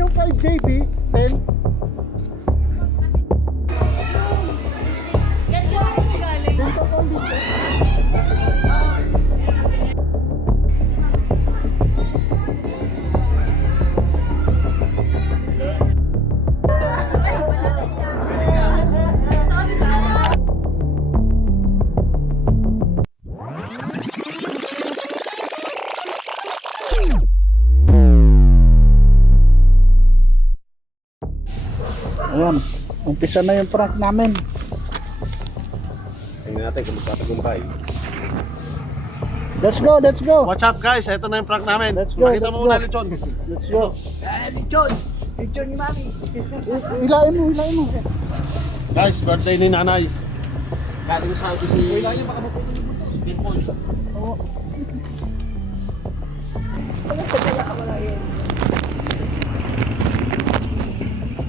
yung 5JB, 10. Dito po dito. Ayan, umpisa na yung prank namin. Tingnan natin kung magtatagumpay. Let's go, let's go. What's up guys? Ito na yung prank namin. Let's go, Makita let's mo muna go. lechon. Let's go. Lechon! Lechon ni Mami! Ilain mo, ilain mo. Guys, birthday ni nanay. Galing sa akin si... Si Pinpoy. Oo.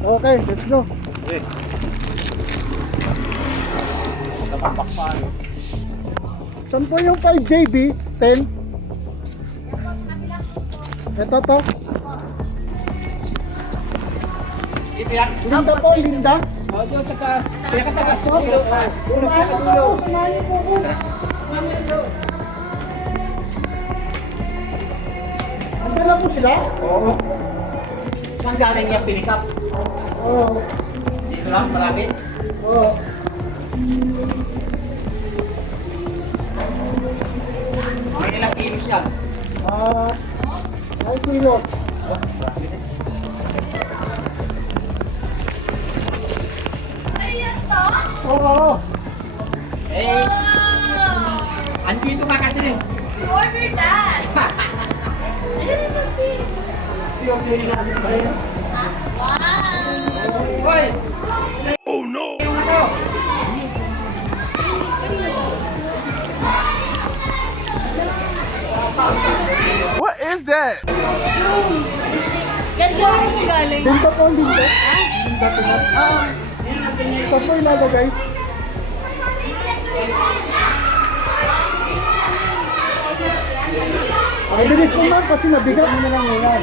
Okay, let's go. Okay. Napapakpan. Saan po yung 5JB, 10? Ito to. Linda po, Linda. Samahan niyo po ko. Andala po sila? Oo. Saan galing niya pinikap? Oo. Dito lang, malapit. Oo. May ilang kilos yan. Ay, kilo. Oo. Eh, andito ka kasi rin. Order that! Yung yun natin ba yun? Wow! Hoy! Oh no! Yung ano? What is that? Ganda mo galing. Linda po, Linda. Linda po na. Saan po ilalagay? Ay, bilis po ma'am kasi nabigat mo na lang ngayon.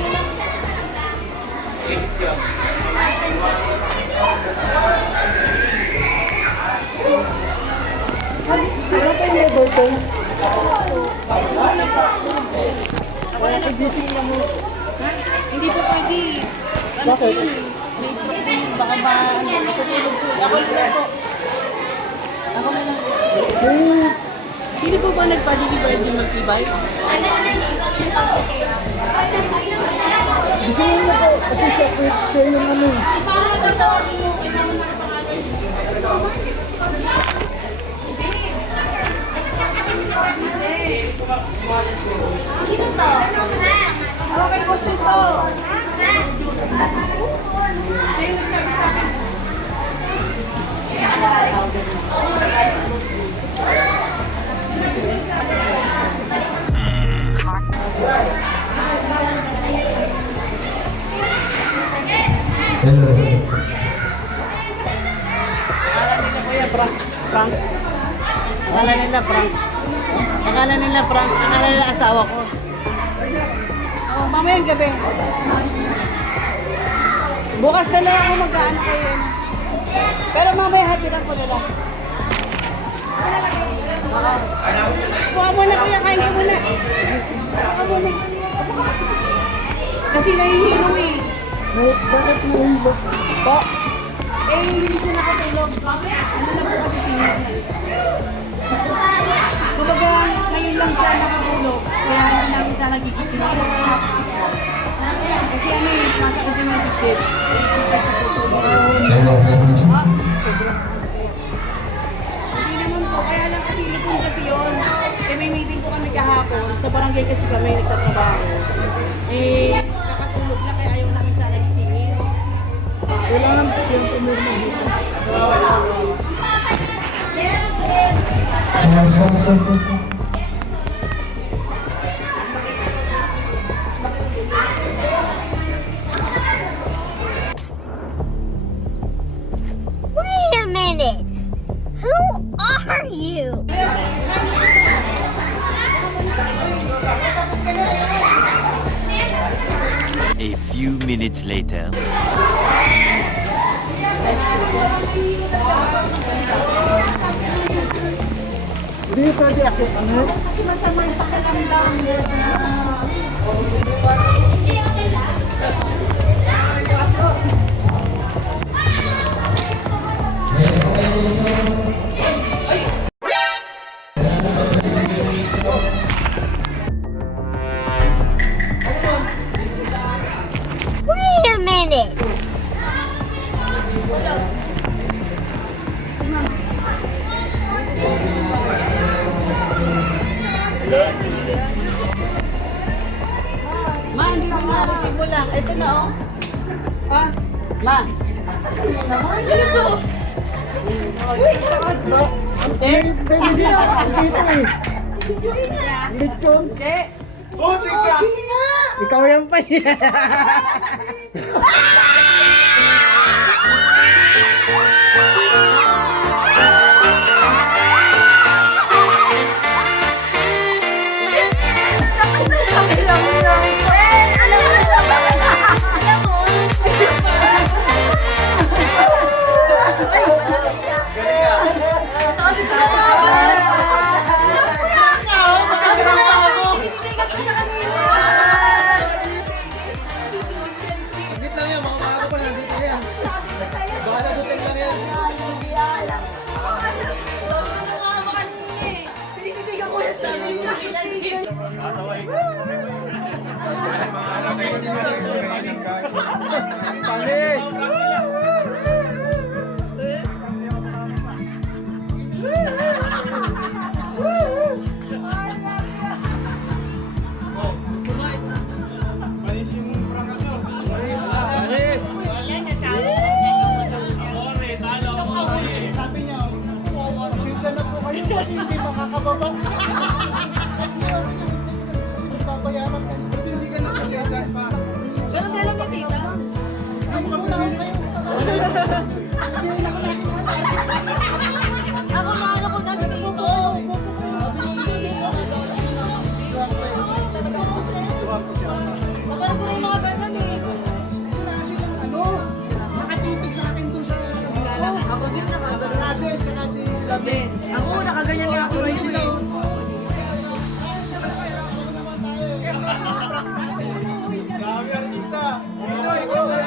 Ano po yung overtime? Hindi po pwede. Bakit? Baka ba, matutulog po. Ako lang po. Ako na lang. Eh, Sino po ba nagpa-deliver din mag-ibay? gusto mo na po kasi siya yung ano. Parang tatawagin mo ibang nakapagin. Sino to? Okay, gusto to. Sino nagsabi sa akin? Akala nila prank. Akala nila prank. Akala nila asawa ko. Oh, mamayang gabi. Bukas na lang ako mag-ano kayo. Pero mamaya hatiran ko na lang. Kuha mo na kuya, kain ka muna. Kuha mo na. Kasi nahihilo eh. Bakit mo yung Po? Eh, hindi siya nakatulog. Ano na po kasi siya? Kumbaga, ngayon lang siya nakatulog. Kaya hindi namin siya nagigising. Kasi ano eh, masakit yung nagtitip. Sa puso mo. Ah, sobrang. Hindi naman po. Kaya lang kasi ilipon kasi yun. Eh, may meeting po kami kahapon. Sa barangay kasi kami nagtatrabaho. Eh, kakatulog na kaya ayaw namin siya nagisingin. kailangan po siyang pumirma dito. Wait a minute. Who are you? A few minutes later. Hindi pwede ako ano? Kasi masama yung pakiramdam. Wait a minute. Ma, hindi ko na-receive mo lang. Ito na, oh. Ha? Ma. Hindi ako dito eh. Lechon. Hindi. Ikaw yan pa niya. Sabi niya, pasensya na po kayo kasi hindi makakababa. Papayaran ka. Hindi ka na pasensya pa. Ganun din lang yung tita. Ako na ako kayo. Ako na ano ko nasa tingin ko. Tuwag ko siya. Kapag ko yung mga ganun eh. Sila silang ano, nakatitig sa akin doon sa Ako din nakagano. Russell, saka si Lamin. Ako nakaganyan nga ako Rachel eh. Grabe artista. Pinoy, Pinoy.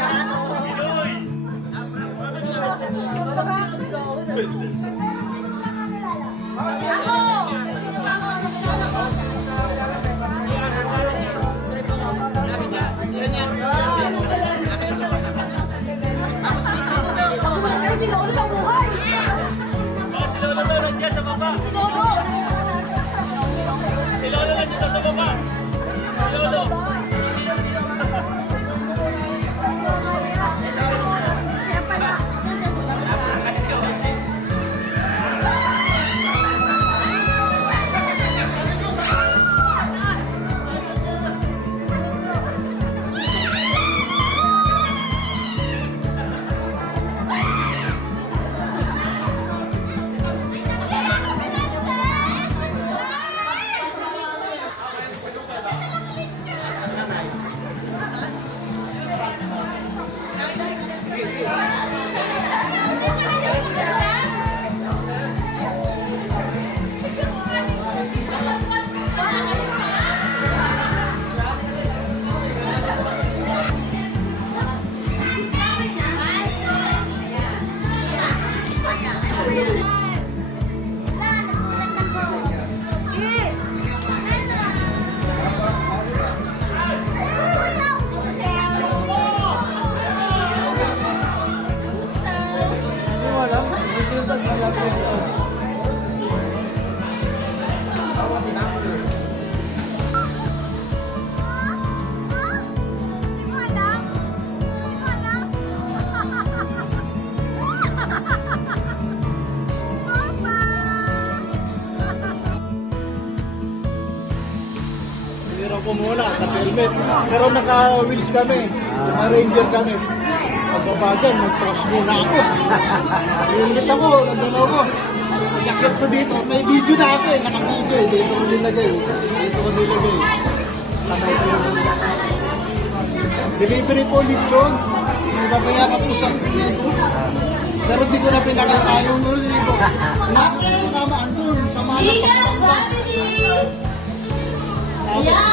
Hirap po muna, kasi helmet. Pero naka-wheels kami, naka-ranger kami. Pagbabagan, mag-cross muna ako. Helmet ako, nagano ako. Yakit ko dito, may video na ako eh, naka-video eh. Dito ko nilagay. Dito ko nilagay. Delivery po ulit yun. May babaya ka po sa pero di ko na pinakita yung libo. Namaan doon, sa mga Vegan family! Yan!